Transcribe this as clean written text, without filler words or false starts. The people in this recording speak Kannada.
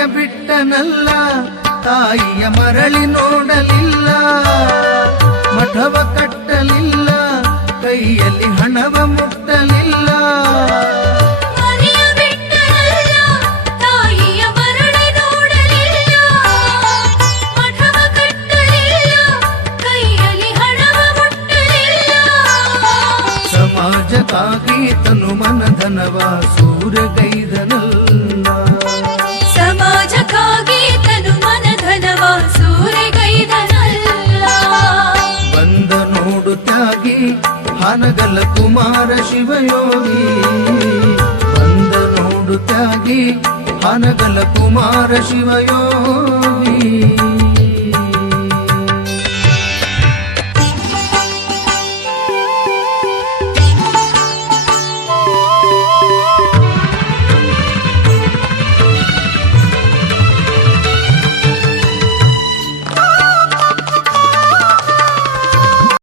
ಮನೆಯ ಬಿಟ್ಟನಲ್ಲ, ತಾಯಿಯ ಮರಳಿ ನೋಡಲಿಲ್ಲ, ಮಠವ ಕಟ್ಟಲಿಲ್ಲ, ಕೈಯಲ್ಲಿ ಹಣವ ಮುಟ್ಟಲಿಲ್ಲ. ಮನೆಯ ಬಿಟ್ಟನಲ್ಲ, ತಾಯಿಯ ಮರಳಿ ನೋಡಲಿಲ್ಲ, ಮಠವ ಕಟ್ಟಲಿಲ್ಲ, ಕೈಯಲ್ಲಿ ಹಣವ ಮುಟ್ಟಲಿಲ್ಲ. ಸಮಾಜಕ್ಕಾಗಿ ತನು ಮನಧನವ ಸೂರೆಗೈದನಲ್ಲ, ಸಮಾಜಕ್ಕಾಗಿ ತನು ಮನಧನವ ಸೂರೆಗೈದನಲ್ಲ. ಬಂದ ನೋಡು ತ್ಯಾಗಿ ಹಾನಗಲ್ಲ ಕುಮಾರ ಶಿವಯೋಗಿ, ಬಂದ ನೋಡು ತ್ಯಾಗಿ ಹಾನಗಲ್ಲ ಕುಮಾರ ಶಿವಯೋಗಿ.